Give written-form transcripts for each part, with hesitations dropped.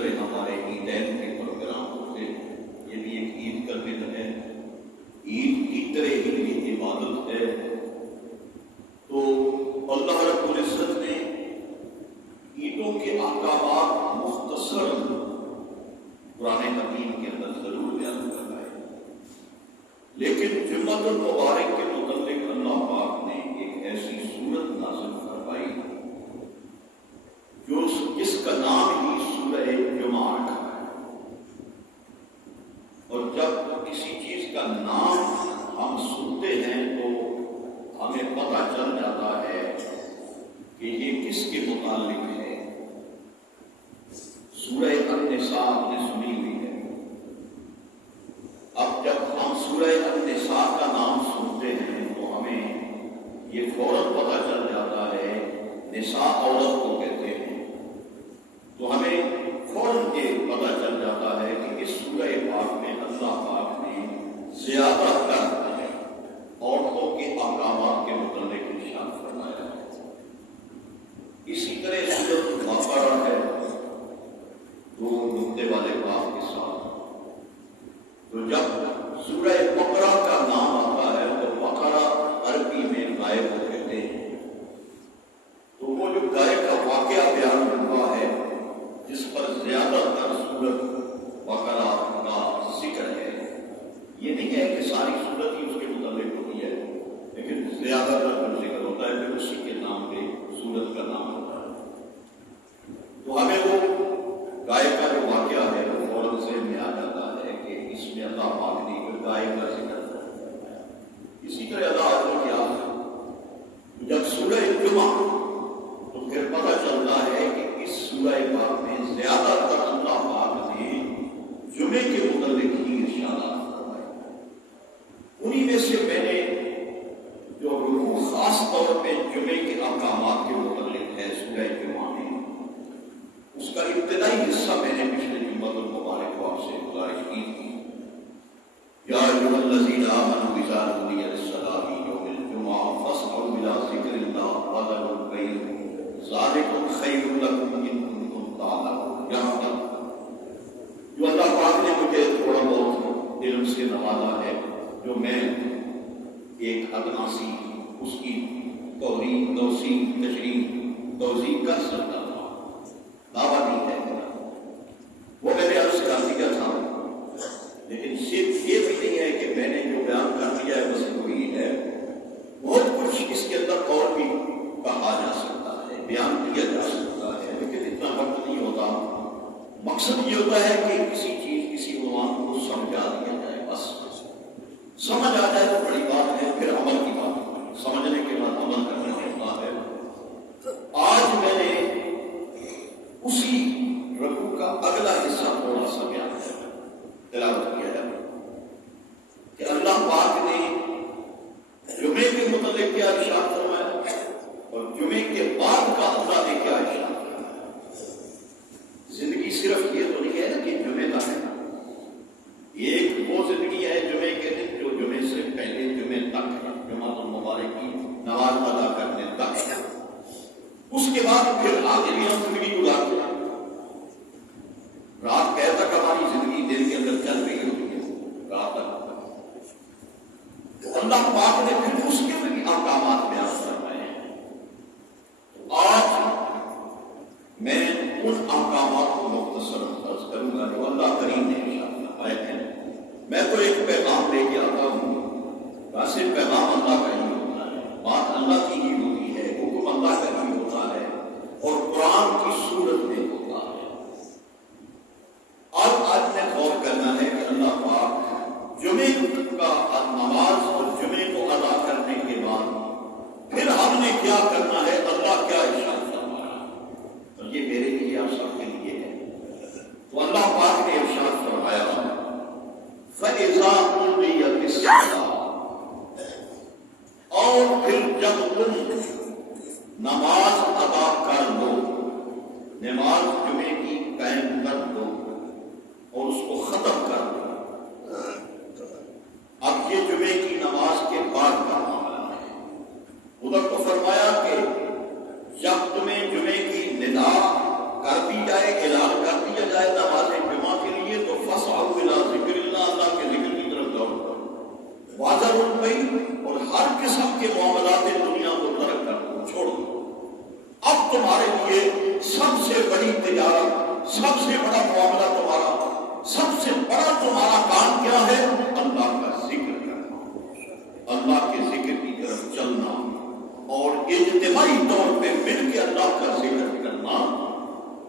طرح ہمارے عیدین کے پروگرام ہوتے ہیں، یہ بھی ایک عید کا دن ہے، عید کی طرح ہی یہ عبادت ہے۔ تو اللہ رب العزت نے عیدوں کے احکامات مختصر قرآن حکیم کے اندر ضرور بیان کرنا ہے، لیکن جمعۃ المبارک کے متعلق اللہ پاک نے ایک ایسی صورت نازل فرمائی جو جس کا نام ہی سورہ جمعہ رکھا ہے۔ اور جب کسی چیز کا نام ہم سنتے ہیں تو ہمیں پتہ چل جاتا ہے کہ یہ کس کے متعلق ہے۔ سورہ النساء آپ نے سنی ہوئی ہے۔ اب جب ہم سورہ النساء کا نام سنتے ہیں تو ہمیں یہ فوراً پتہ چل جاتا ہے نساء عورت کو کہتے ہیں، تو ہمیں فوراً یہ پتہ چل جاتا ہے کہ اس سورہ پاک میں اللہ پاک نے زیادہ تر عورتوں کے احکامات کے متعلق ارشاد فرمایا ہے۔ اسی طرح سورۃ البقرہ ہے، دو نقطے والے باب کے ساتھ۔ تو جب سورہ بقرہ کا نام آتا ہے تو بقرہ عربی میں گائے کو کہتے ہیں، تو وہ جو گائے کا واقعہ بیان ہوا ہے جس پر زیادہ تر سورۃ بقرہ کا ذکر ہے، یہ نہیں ہے کہ ساری سورت ہی اس کے متعلق ہوتی ہے، لیکن زیادہ تر ذکر ہوتا ہے پھر اسی کے نام پہ سورت کا نام ہوتا ہے۔ تو ہمیں وہ گائے کا جو واقعہ ہے وہ فوراً ذہن میں آ جاتا ہے کہ اس میں اللہ پاک نے گائے کا ذکر ہے۔ اسی طرح اللہ نے کیا جب سورہ جمعہ تو پھر پتہ چلتا ہے کہ اس سورہ پاک میں زیادہ تر اللہ پاک نے جمعے کے متعلق ہی ارشادات فرمائے۔ انہی میں سے میں نے جو رکوع خاص طور پہ جمعے کے احکامات کے متعلق ہے سورہ جمعہ میں، اس کا ابتدائی حصہ میں نے پچھلے جمعۃ المبارک کو آپ سے گزارش کی تھی۔ یا ایھا الذین آمنوا اذا نودی للصلاۃ من یوم الجمعہ فاسعوا الی ذکر اللہ وذروا البیع ذلکم خیر لکم ان کنتم تعلمون۔ یہاں تک جو اللہ پاک نے مجھے تھوڑا بہت علم سے نوازا ہے، جو میں ایک ادنا سی اس کی توضیح کر سکتا تھا، دعویٰ نہیں ہے وہ میں نے عرض کر دیا تھا، لیکن صرف یہ بھی نہیں ہے کہ میں نے جو بیان کر دیا ہے بس وہی ہے، بہت کچھ اس کے اندر اور بھی کہا جا سکتا ہے، بیان کیا جا سکتا ہے، لیکن اتنا وقت نہیں ہوتا۔ مقصد یہ ہوتا ہے کہ کسی چیز کسی عنوان کو سمجھا دیا جائے، بس سمجھ آ جائے تو بڑی بات ہے، پھر عمل کی بات ہے، سمجھنے کے بعد عمل کرنا ہوتا ہے۔ آج میں نے اسی رکوع کا اگلا حصہ تھوڑا سا بیان تلاوت کیا ہے کہ اللہ پاک نے جمعے کے متعلق کیا ارشاد فرمایا اور جمعے کے بعد کا اللہ نے کیا ارشاد فرمایا۔ زندگی صرف یہ تو نہیں ہے نا کہ جمعے کا ہے، ایک وہ زندگی ہے جمعے کے دن جو جمعے سے پہلے جمعے تک ہے، جمعۃ المبارک کی نماز ادا کرنے تک ہے، اس کے بعد پھر آگے بھی ہم زندگی گزارتے ہیں۔ رات گئے تک ہماری زندگی دن کے اندر چل رہی ہوتی ہے، رات تک اللہ پاک نے پھر اس کے بھی احکامات بیان فرمائے ہیں۔ آج میں ان احکامات کو مختصر عرض کروں گا جو اللہ کریم نے ارشاد فرمائے ہیں۔ میں تو ایک پیغام لے کے آتا ہوں، ویسے پیغام اللہ کا ہی ہوتا ہے، بات اللہ کی ہی ہوتی ہے، حکم اللہ کا ہی ہوتا ہے اور قرآن کی صورت میں ہوتا ہے۔ آج نے غور کرنا ہے کہ اللہ پاک جمعے کا نماز اور جمعے کو ادا کرنے کے بعد پھر ہم نے کیا کرنا ہے، اللہ کیا ارشاد فرمایا، اور یہ میرے لیے آپ سب کے لیے ہے۔ تو اللہ پاک نے ارشاد فرمایا فَإِذَا قُضِيَتِ الصَّلَاةُ، اور پھر جب تم نماز ادا کر لو، نماز جمعے کی قائم کر دو اور اس کو ختم کر دو۔ اب یہ جمعے کی نماز کے بعد کا معاملہ ہے۔ ادھر تو فرمایا کہ جب تمہیں جمعے کی ندا کر دی جائے، اعلان کر دیا جائے سے بڑا معاملہ تمہارا، سب سے بڑا تمہارا کام کیا ہے؟ اللہ کا ذکر کرنا، اللہ کے ذکر کی طرف چلنا اور اجتماعی طور پہ مل کے اللہ کا ذکر کرنا۔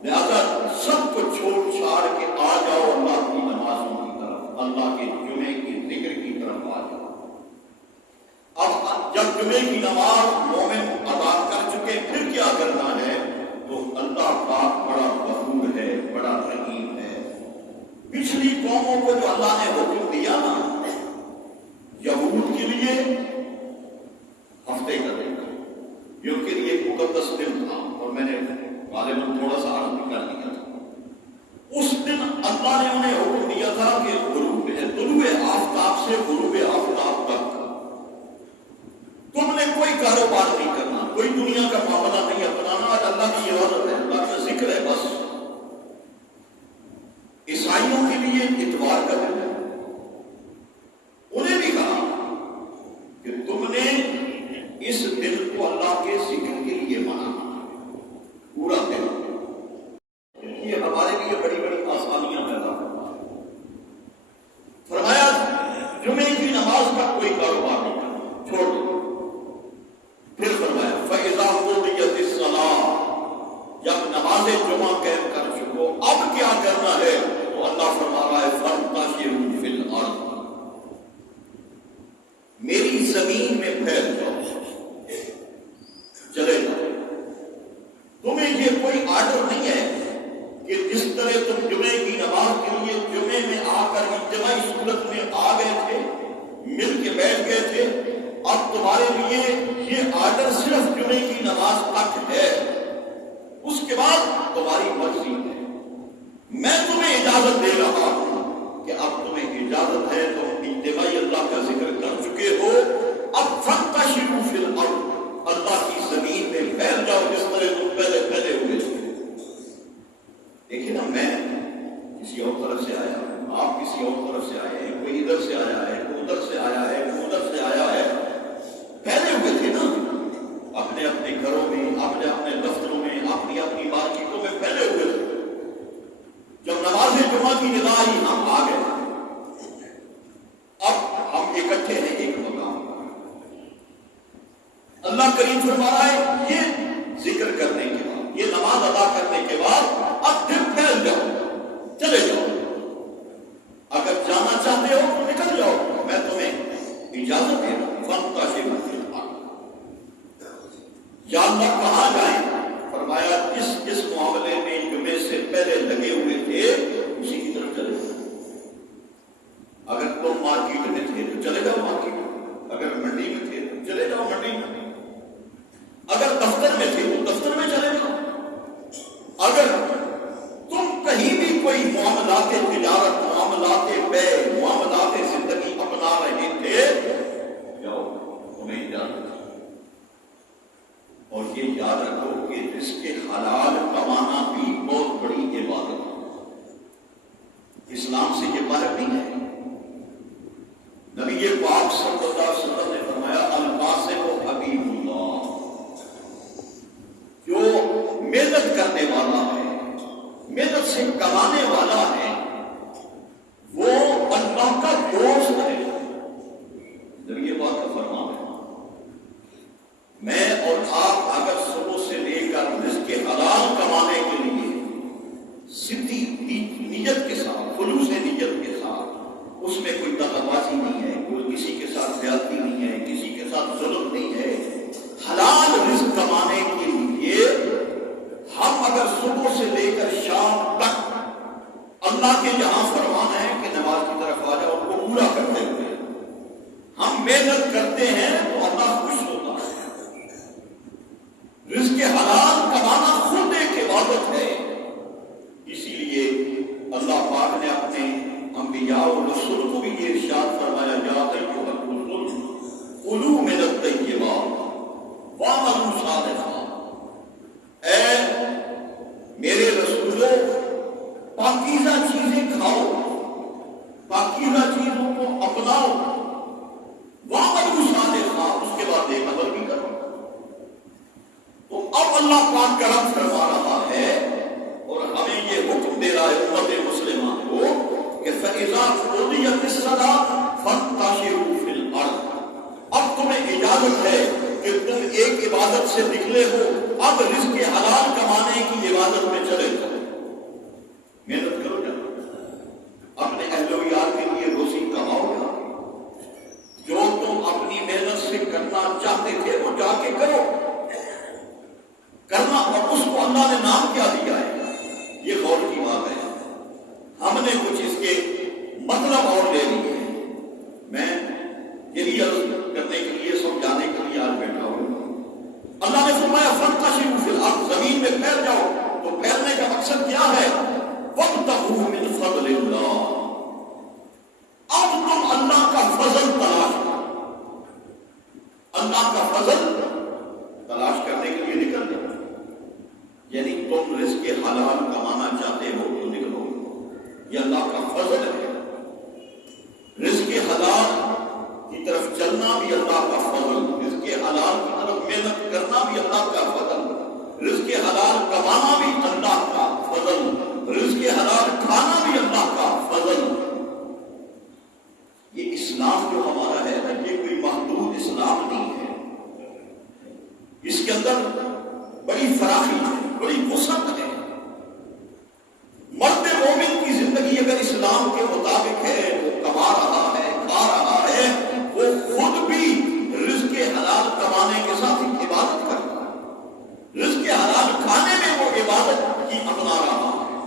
لہذا سب کو چھوڑ چھاڑ کے آ جاؤ اللہ کی نمازوں کی طرف، اللہ کے جمعے کے ذکر کی طرف آ جاؤ۔ اب جب جمعے کی نماز مومن ادا کر چکے پھر کیا کرنا ہے؟ تو اللہ پاک بڑا غفور ہے، بڑا رحیم ہے۔ پچھلی قوموں کو جو اللہ نے حکم دیا نا، یہود کے لیے ہفتے کا دن، یہ ان کے لیے ایک مقدس دن تھا، اور میں نے غالباً تھوڑا سا عرض بھی کر دیا تھا۔ اس دن اللہ نے انہیں حکم دیا تھا کہ طلوع آفتاب سے غروب آفتاب تک تم نے کوئی کاروبار نہیں کرنا، کوئی دنیا کا معاملہ نہیں اپنانا، اور اللہ کی عبادت ہے، اللہ کا ذکر ہے بس۔ عیسائیوں کے لیے اتوار کا دن ہے، انہیں بھی کہا کہ تم نے اس دن کو اللہ کے ذکر کے لیے منانا پورا دن۔ یہ ہمارے لیے بڑی بڑی آسانیاں پیدا کرتا ہے۔ فرمایا جمعے کی نماز کا کوئی کاروبار نہیں کرنا، چھوڑ دو۔ پھر فرمایا فَإِذَا قُضِيَتِ الصَّلَاةُ، جب نماز جمعہ قائم کر چکو اب کیا کرنا ہے؟ تو اللہ فرما رہا ہے فَانتَشِرُوا فِي الْأَرْضِ، میری زمین میں پھیل جاؤ، چلے جاؤ۔ تمہیں یہ کوئی آرڈر نہیں ہے کہ جس طرح تم جمعے کی نماز کے لیے جمعے میں آ کر اجتماعی صورت میں آ گئے تھے، مل کے بیٹھ گئے تھے، اب تمہارے لیے یہ آرڈر صرف جمعے کی نماز تک ہے، اس کے بعد تمہاری مرضی ہے۔ میں تمہیں اجازت دے رہا ہوں کہ اب تمہیں اجازت ہے، تم اجتماعی اللہ کا ذکر کر چکے ہو، اب فَانتَشِرُوا فِي الْأَرْضِ، اللہ کی زمین میں پھیل جاؤ جس طرح تم پہلے ہوئے تھے۔ دیکھیں نا، میں کسی اور طرف سے آیا ہوں، آپ کسی اور طرف سے آئے ہیں، کوئی ادھر سے آیا ہے، کوئی ادھر سے آیا ہے، کوئی ادھر سے آیا ہے، پھیلے ہوئے تھے نا، اپنے اپنے گھروں میں، اپنے اپنے دفتروں میں، اپنی اپنی مارکیٹوں میں پھیلے ہوئے تھے۔ جب نماز جمعہ کی ندا آئی ہم آ گئے، اب ہم اکٹھے ہیں ایک مقام پر۔ اللہ کریم فرما رہا ہے یہ ذکر کرنے کے بعد، یہ نماز ادا کرنے کے بعد اب پھر پھیل جاؤ، چلے جاؤ، اگر جانا چاہتے ہو تو نکل جاؤ، میں تمہیں اجازت دے رہا ہوں۔ فَانتَشِرُوا فِي الْأَرْضِ، یا اللہ کہاں جائیں؟ فرمایا جس معاملے میں جمعے سے پہلے لگے ہوئے تھے اسی کی طرف چلے جاؤ۔ اگر تم مارکیٹ میں تھے تو چلے جاؤ مارکیٹ، اگر منڈی میں تھے تو چلے جاؤ منڈی میں، اگر دفتر میں تھے تو دفتر میں چلے جاؤ، اگر تم کہیں بھی کوئی معاملات تجارت، معاملات بے، معاملات زندگی اپنا رہے تھے، جاؤ، تمہیں اجازت ہے۔ اور یہ یاد رکھو کہ رزق حلال کمانا بھی بہت بڑی عبادت ہے، اسلام سے یہ باہر نہیں ہے۔ نبی پاک صلی اللہ علیہ وسلم نے فرمایا القاسم حبیب اللہ، جو محنت کرنے والا ہے، محنت سے کمانے والا ہے، وہ اللہ کا دوست ہے۔ نبی پاک کا فرمان ہے، میں اور آپ اگر صبح سے لے کر رزق حلال کمانے کے لیے سیدھی نیت کے ساتھ، خلوص نیت کے ساتھ، اس میں کوئی دغا بازی نہیں ہے، کوئی کسی کے ساتھ زیادتی نہیں ہے، کسی کے ساتھ ظلم نہیں ہے، حلال رزق کمانے کے لیے ہم اگر صبح سے لے کر شام تک اللہ کے یہاں فرمان ہے کہ نماز کی طرف آ جاؤ، ان کو پورا کرتے ہوئے ہم محنت کرتے ہیں تو اللہ خوش ہوتا ہے۔ رزق حلال کمانا خود ایک عبادت ہے، اسی لیے اللہ پاک نے اپنے انبیاء و رسول کو بھی یہ ارشاد فرمایا، یا ایھا الرسل کلوا من الطیبات واعملوا صالحا، اے میرے رسولوں پاکیزہ چیزیں کھاؤ، پاکیزہ چیزوں کو اپناؤ، واعملوا صالحا، اس کے بعد ایک عمل بھی کرو۔ تو اب اللہ پاک کرم فرما رہا ہے اور ہمیں یہ حکم دے رہا ہے اذا قضیت الصلاۃ فانتشروا فی الارض، اب تمہیں اجازت ہے کہ تم ایک عبادت سے نکلے ہو، اب رزق حلال کمانے کی عبادت میں چلے جاؤ، محنت کرو جا، اپنے اہل و عیال کے لیے روزی کماؤ جا، جو تم اپنی محنت سے کرنا چاہتے تھے وہ جا کے کرو کرنا، اور اس کو اللہ نے نام کیا دیا ہے، یہ غور کی بات ہے۔ ہم نے کچھ اس کے مطلب اور لے لیے ہیں، میں یہی عرض کرنے کے لیے سمجھانے کے لیے آج بیٹھا ہوں۔ اللہ نے فرمایا فانتشروا فی الارض، زمین میں پھیل جاؤ، تو پھیلنے کا مقصد کیا ہے؟ وابتغوا من فضل اللہ، اب تم اللہ کا فضل تلاش کرو، اللہ کا فضل تلاش کرنے کے لیے نکل جاؤ، یعنی تم رزق حلال کمانا چاہتے ہو تو نکلو، یہ اللہ کا فضل ہے۔ رزق حلال کی طرف چلنا بھی اللہ کا فضل، رزق حلال کی طرف محنت کرنا بھی اللہ کا فضل، رزق حلال کمانا بھی اللہ کا فضل، رزق حلال کھانا بھی اللہ کا فضل۔ یہ اسلام جو ہمارا ہے نا، یہ کوئی محدود اسلام نہیں ہے، اس کے اندر بڑی فراخی ہے، بڑی وسعت ہے۔ مرد مومن کی زندگی اگر اسلام کے مطابق ہے، وہ کما رہا ہے، کھا رہا ہے، وہ خود بھی رزق حلال کمانے کے ساتھ ایک عبادت کرتا ہے، رزق حلال کھانے میں وہ عبادت کی اپنا رہا ہے،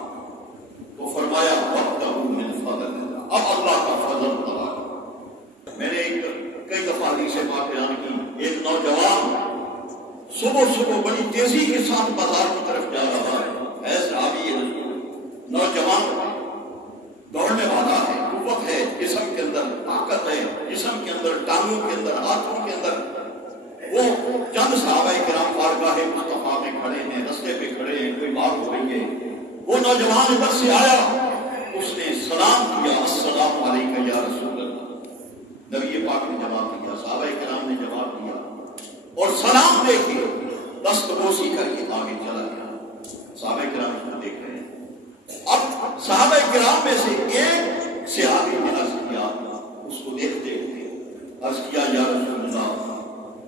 تو فرمایا وابتغوا من فضل اللہ، اب اللہ کا فضل تلاش۔ میں نے کئی دفعہ حدیث پاک بیان کی، ایک نوجوان صبح بڑی تیزی کے ساتھ بازار کی طرف جا رہا ہے، صحابی ہے، نوجوان دوڑنے والا ہے، قوت ہے، جسم کے اندر طاقت ہے، جسم کے اندر، ٹانگوں کے اندر، ہاتھوں کے اندر۔ وہ چند صحابہ کرام بارگاہ مصطفیٰ میں کھڑے ہیں، رستے پہ کھڑے ہیں، کوئی بات ہو رہی ہے، وہ نوجوان ادھر سے آیا، اس نے سلام کیا، السلام علیکم یا رسول اللہ، نبی پاک نے جواب دیا، صحابہ کرام نے جواب دیا، اور سلام دے کے دست بوسی کر کے آگے چلا گیا۔ صحابہ کرام اس کو دیکھ رہے ہیں۔ اب صحابہ کرام میں سے ایک صحابی نے عرض کیا، اس کو دیکھتے ہوئے عرض کیا، یا رسول اللہ،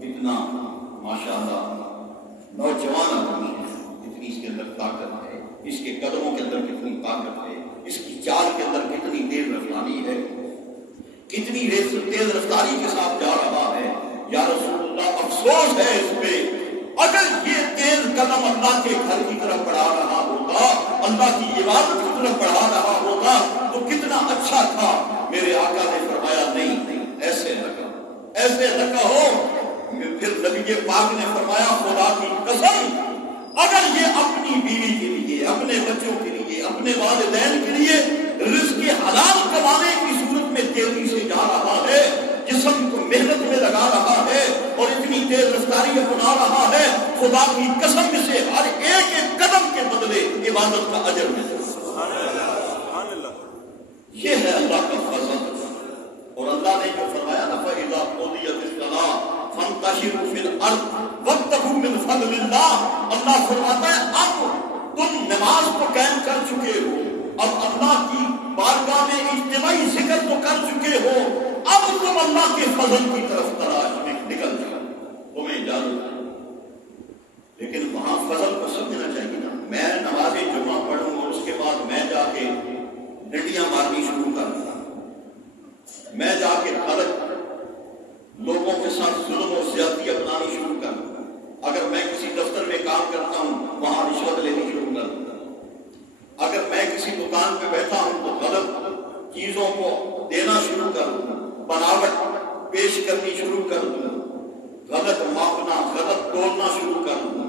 اتنا ماشاءاللہ نوجوان آدمی ہے، اتنی اس کے اندر طاقت ہے، اس کے قدموں کے اندر کتنی طاقت ہے، اس کی چال کے اندر کتنی تیز رفتاری ہے، کتنی تیز رفتاری کے ساتھ جا رہا ہے، یا رسول اللہ افسوس ہے اس پہ، اگر یہ تیز قدم اللہ کے گھر کی طرف بڑھا رہا ہوتا، اللہ کی عبادت کی طرف بڑھا رہا ہوتا تو کتنا اچھا تھا۔ میرے آقا نے فرمایا نہیں، ایسے نہ کہو، ایسے نہ کہو۔ پھر نبی پاک نے فرمایا خدا کی قسم، اگر یہ اپنی بیوی کے لیے، اپنے بچوں کے لیے، اپنے والدین کے لیے رزق حلال کمانے کی صورت میں تیزی سے جا رہا ہے، جسم کو محنت میں لگا رہا ہے اور اتنی تیز رفتاری اپنا رہا ہے، خدا کی قسم سے ہر ایک ایک قدم کے بدلے عبادت کا اجر ملے۔ یہ ہے اللہ کا فضل۔ اور اللہ نے جو فرمایا نا فَإِذَا قُضِيَتِ الصَّلَاةُ فَانتَشِرُوا فِي الْأَرْضِ وَابْتَغُوا مِنْ فَضْلِ اللَّهِ، اللہ فرماتا ہے اب تم نماز کو قائم کر چکے ہو، اب اللہ کی بارگاہ میں اجتماعی ذکر تو کر چکے ہو، اب تم اللہ کے فضل کی طرف تلاش میں نکل جاؤ، تمہیں اجازت ہے۔ لیکن وہاں فضل کو سمجھنا چاہیے نا، میں نماز جمعہ پڑھوں اور اس کے بعد میں جا کے ڈنڈیاں مارنی شروع کر دوں، میں جا کے غلط لوگوں کے ساتھ ظلم اور زیادتی اپنانی شروع کر دوں، اگر میں کسی دفتر میں کام کرتا ہوں وہاں رشوت لینی شروع کر دوں، اگر میں کسی دکان پہ بیٹھا ہوں تو غلط چیزوں کو دینا شروع کر دوں، بناوٹ پیش کرنی شروع کر دوں، غلط ماپنا، غلط تولنا شروع کر دوں،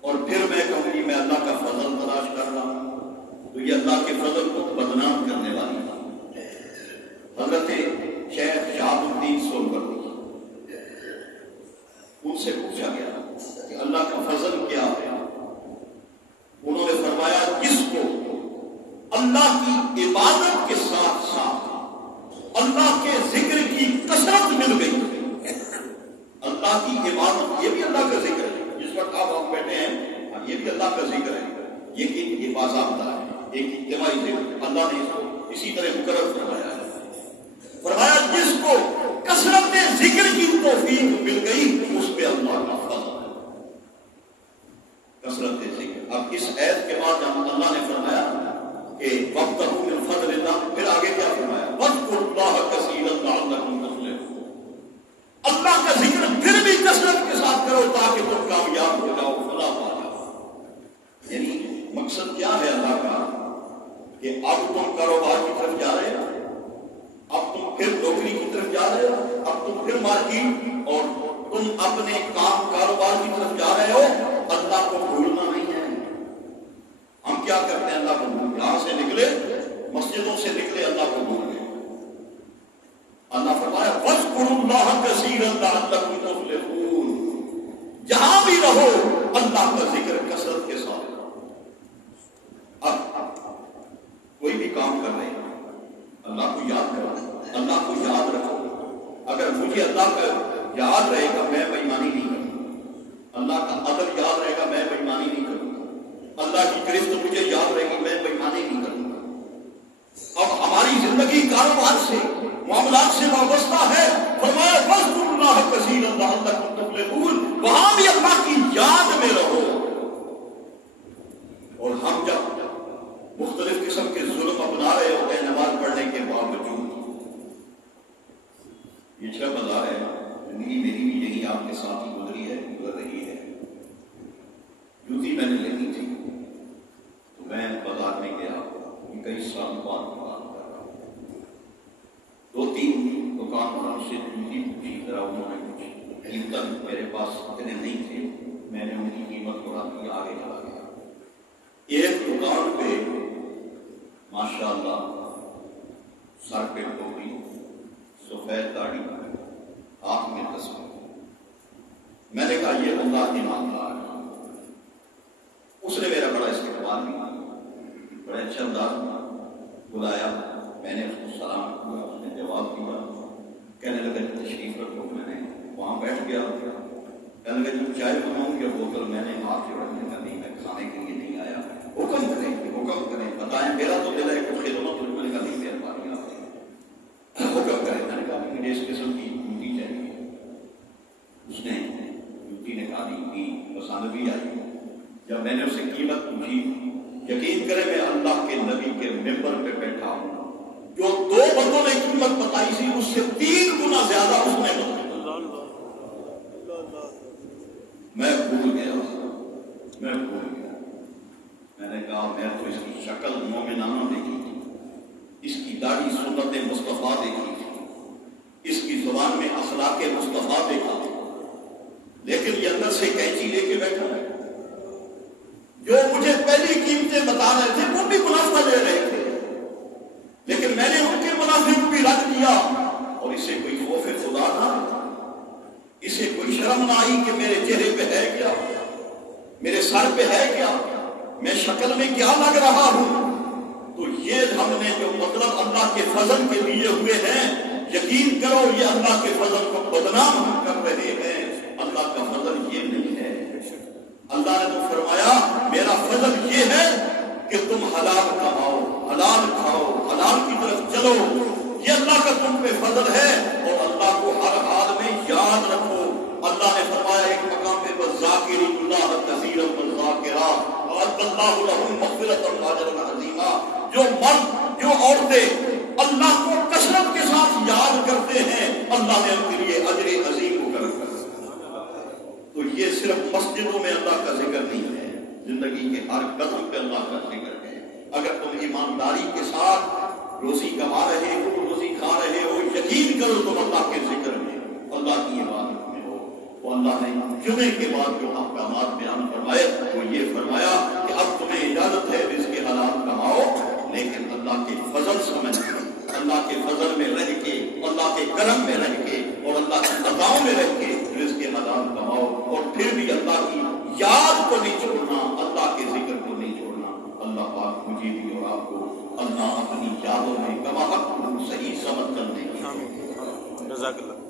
اور پھر میں کہوں گی میں اللہ کا فضل تلاش کر رہا ہوں، تو یہ اللہ کے فضل کو بدنام کرنے والی بات۔ حضرت شیخ شہاب الدین سہروردی، ان سے پوچھا گیا کہ اللہ کا فضل کیا ہے؟ انہوں نے فرمایا جس کو اللہ کی عبادت کے ساتھ ساتھ اللہ کے ذکر کی کثرت مل گئی، اللہ کی عبادت، یہ بھی اللہ کا ذکر ہے، جس وقت آپ بیٹھے ہیں یہ بھی اللہ کا ذکر ہے، یہ باضابطہ ہے، ایک اجتماعی ذکر، اللہ نے اس کو اسی طرح مقرر فرمایا ہے، فرمایا جس کو کثرت ذکر کی توفیق مل گئی اس پہ اللہ کا فضل ہے، کثرت ذکر۔ اب اس آیت کے بعد اللہ نے فرمایا کہ وابتغوا من فضل اللہ، پھر آگے کیا فرمایا؟ واذکروا اللہ کثیرا لعلکم تفلحون، اللہ کا ذکر پھر بھی کثرت کے ساتھ کرو تاکہ تم کامیاب ہو جاؤ، فلاح پا جاؤ۔ یعنی مقصد کیا ہے اللہ کا کہ اب تم کاروبار کی طرف جا رہے ہو، اب تم پھر نوکری کی طرف جا رہے ہو، اب تم پھر مارکیٹ اور تم اپنے کام کاروبار کی طرف جا رہے ہو، اللہ کو بھولنا نہیں ہے۔ ہم کیا کرتے ہیں؟ اللہ کو بھول، یہاں سے نکلے، مسجدوں سے نکلے، اللہ کو بھول گئے۔ اللہ فرمایا واذکروا اللہ کثیرا لعلکم تفلحون، جہاں بھی رہو اللہ کا ذکر کثرت کے ساتھ۔ اب کوئی بھی کام کر رہے ہیں، اللہ کو یاد کرو، اللہ کو یاد رکھو۔ اگر مجھے اللہ کا یاد رہے گا میں بےایمانی نہیں کروں، اللہ کا عدل یاد رہے گا میں بےایمانی نہیں کروں، اللہ کی گرفت مجھے یاد رہے گی میں بےایمانی نہیں کروں گا۔ اب ہماری زندگی کاروبار سے، معاملات سے وابستہ ہے، فرمایا واذکروا اللہ کثیرا لعلکم تفلحون، وہاں بھی اللہ کی یاد میں رہو۔ اور ہم جب مختلف قسم کے ظلم اپنا رہے ہوتے ہیں نماز پڑھنے کے باوجود، یہ 6 بازار ہے، زندگی میری بھی یہی آپ کے ساتھ ہی گزری ہے، گزر رہی ہے۔ جوتی میں نے لینی تھی تو میں بازار میں گیا، کئی سال بعد بات کر رہا ہوں، 2-3 دکانداروں سے جوتی پوچھی، ذرا انہوں نے کچھ قیمت میرے پاس اتنے نہیں تھے، میں نے ان کی قیمت بڑھا دی، آگے چلا گیا۔ ایک دکان پہ ماشاءاللہ سر پہ ٹوپی، سفید داڑھی، ہاتھ میں تسبیح، میں نے کہا یہ بندہ ایماندار ہے۔ اس نے میرا بڑا استقبال کیا، بڑے اچھے انداز میں بلایا، میں نے اس کو سلام کیا، اس نے جواب دیا، کہنے لگا تشریف رکھو، میں نے وہاں بیٹھ گیا، کہنے لگا جو چائے بناؤں یا بوتل، میں نے ہاتھ جوڑنے کا نہیں، میں کھانے کے لیے نہیں آیا، حکم کریں حکم کریں، بتائیں، میرا تو دل ہے کچھ خدمت، میں نے کہا نہیں مہربانی آپ کی، حکم کریں۔ میں نے کہا مجھے اس قسم کی جوتی چاہیے، اس نے جوتی نکالی دی، پسند بھی آئی۔ جب میں نے اسے قیمت پوچھی، یقین کرے میں اللہ کے نبی کے ممبر پہ بیٹھا ہوں، جو 2 بندوں نے قیمت بتائی تھی اس سے 3 گنا زیادہ اس نے بتائی۔ میں بھول گیا، میں بھول گیا۔ میں نے کہا میں تو اس کی شکل مومنانہ دیکھی تھی، اس کی داڑھی سنت مصطفیٰ دیکھی تھی، اس کی زبان میں اخلاق مصطفیٰ دیکھا تھا، لیکن یہ اندر سے کینچی لے کے بیٹھا ہے۔ جو مجھے پہلی قیمتیں بتا رہے تھے وہ بھی منافع لے رہے تھے، لیکن میں نے ان کے منافع کو بھی رد کیا، اور اسے کوئی خوف خدا نہ، اسے کوئی شرم نہ آئی کہ میرے چہرے پہ ہے کیا، میرے سر پہ ہے کیا، میں شکل میں کیا لگ رہا ہوں۔ تو یہ ہم نے جو مطلب اللہ کے فضل کے لیے ہوئے ہیں، یقین کرو یہ اللہ کے فضل کو بدنام کر رہے ہیں۔ اللہ کا فضل یہ نہیں ہے، اللہ نے تو فرمایا میرا فضل یہ ہے کہ تم حلال کماؤ، حلال کھاؤ، حلال کی طرف چلو، یہ اللہ کا تم پہ فضل ہے، اور اللہ کو ہر حال میں یاد رکھو۔ اللہ نے فرمایا ایک مقام پہ وَالذَّاكِرِينَ اللَّهَ كَثِيرًا وَالذَّاكِرَاتِ أَعَدَّ اللَّهُ لَهُم مَغْفِرَةً وَأَجْرًا عَظِيمًا۔ جو مرد، جو عورتیں اللہ کو کثرت کے ساتھ یاد کرتے ہیں، اللہ نے ان کے لیے اجر عظیم مقرر کر دیا۔ تو یہ صرف مسجدوں میں اللہ کا ذکر نہیں ہے، زندگی کے ہر قدم پہ اللہ کا ذکر ہے۔ اگر تم ایمانداری کے ساتھ روزی کما رہے ہو، روزی کھا رہے ہو، یقین کرو تم اللہ کے ذکر میں، اللہ کی عبادت میں ہو۔ وہ اللہ نے جمعے کے بعد جو احکامات بیان فرمائے وہ یہ فرمایا کہ اب تمہیں اجازت ہے رزق حلال کماؤ، لیکن اللہ کے فضل سمجھ کے، اللہ کے فضل میں رہ کے، اللہ کے کرم میں رہ کے، اور اللہ کی عطاؤں میں رہ کے رزق حلال کماؤ، اور پھر بھی اللہ کی یاد کو نہیں چھوڑنا، اللہ کے ذکر کو نہیں چھوڑنا۔ اللہ پاک مجھے بھی اور آپ کو اللہ اپنی یادوں میں کما حق صحیح سمجھ کرنے کی۔ جزاک اللہ۔